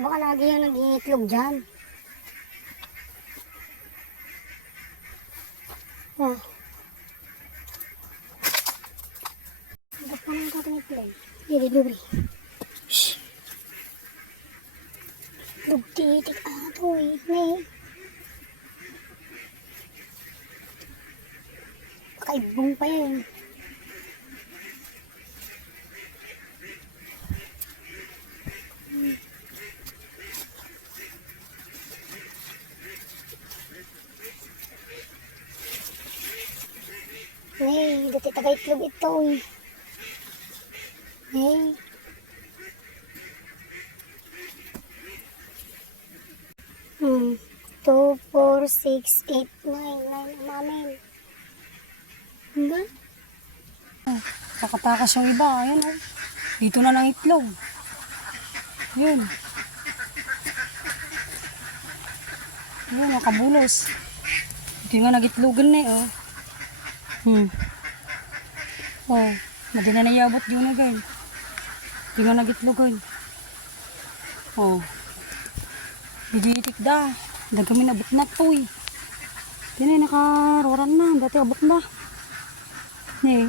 baka lagi yung nag-iitlog dyan. Ah. Agad pa naman natin itlog. Dili. Shhh. Lugtitik atoy. May. Pakaibong pa yun. Hey, dati tagaitlog ito eh. Hey. Hmm. 2, 4, 6, 8, 9. 9 namin. Hanggang? Nakatakas yung iba. Ayan o. Dito na ng itlog. Yun. Yun, nakabulos. Ito nga nagitlogan na eh. Oh, madi na nayabot yun na guys. Ito nga nagitlogan. Oh. Biditik da. Dagamin abot na to eh. Ito na nakaroran na. Dati abot na. Eh.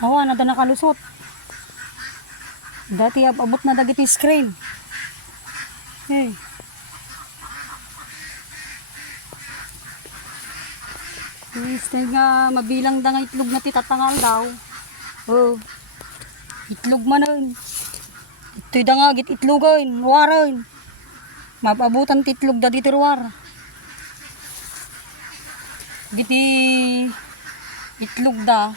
Awa, nada nakalusot. Dati abot na dagiti screen. Eh. Stay nga mabilang da nga itlog na titatangal daw. Oh. Itlog man nun. Ito'y da nga git itlogan, waran. Mapabutan titlog da diti ruwar. Giti itlog da.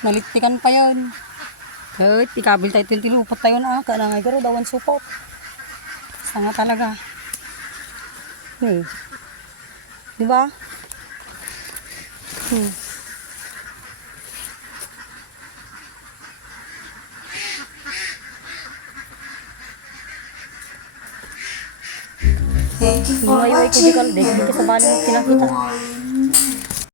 Nalittikan pa yun. Ay, ikabil tayo tinupat tayo na. Kanangay ko rin dawan supot. Sanga talaga. Diba? Yung ayaw ko di kalde, hindi ka sa bali mo pinakita.